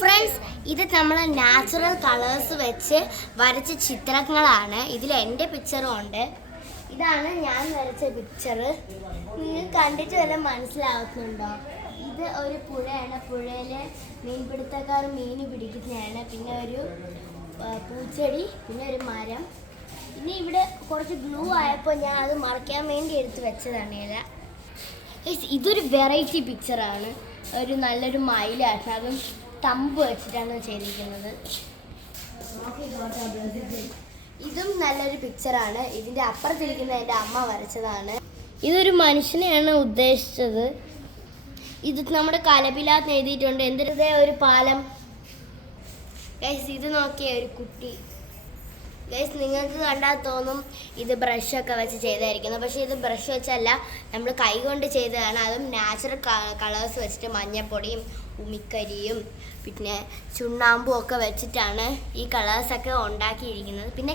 Friends, ഇത് നമ്മൾ natural colours വെച്ച് വരച്ച ചിത്രങ്ങളാണ്. ഇതിൽ എൻ്റെ പിക്ചറും ഉണ്ട്. ഇതാണ് ഞാൻ വരച്ച പിക്ചർ. നിങ്ങൾ കണ്ടിട്ട് വല്ല മനസ്സിലാവുന്നുണ്ടോ? ഇത് ഒരു പുഴയാണ്. പുഴയിലെ മീൻപിടുത്തക്കാർ മീൻ പിടിക്കുന്നതാണ്. പിന്നെ ഒരു പൂച്ചെടി, പിന്നെ ഒരു മരം. പിന്നെ ഇവിടെ കുറച്ച് ഗ്ലൂ ആയപ്പോൾ ഞാൻ അത് മറയ്ക്കാൻ വേണ്ടി എടുത്ത് വെച്ചതാണ്. ഇതൊരു വെറൈറ്റി പിക്ചറാണ്. ഒരു നല്ലൊരു മയിലാണ്. അതും തമ്പ് വെച്ചിട്ടാണ് ചെയ്തിരിക്കുന്നത്. ഇതും നല്ലൊരു പിക്ചറാണ്. ഇതിൻ്റെ അപ്പുറത്തിരിക്കുന്ന എൻ്റെ അമ്മ വരച്ചതാണ്. ഇതൊരു മനുഷ്യനെയാണ് ഉദ്ദേശിച്ചത്. ഇത് നമ്മുടെ കലപിലാന്ന് എഴുതിയിട്ടുണ്ട്. എന്തിരുതേ ഒരു പാലം. ഗൈസ്, ഇത് നോക്കിയ ഒരു കുട്ടി. ഗൈസ്, നിങ്ങൾക്ക് കണ്ടാൽ തോന്നും ഇത് ബ്രഷൊക്കെ വെച്ച് ചെയ്തായിരിക്കുന്നു. പക്ഷേ ഇത് ബ്രഷ് വെച്ചല്ല, നമ്മൾ കൈകൊണ്ട് ചെയ്തതാണ്. അതും നാച്ചുറൽ കളേഴ്സ് വെച്ചിട്ട് മഞ്ഞപ്പൊടിയും ഉമിക്കരിയും പിന്നെ ചുണ്ണാമ്പും ഒക്കെ വെച്ചിട്ടാണ് ഈ കളേഴ്സൊക്കെ ഉണ്ടാക്കിയിരിക്കുന്നത്. പിന്നെ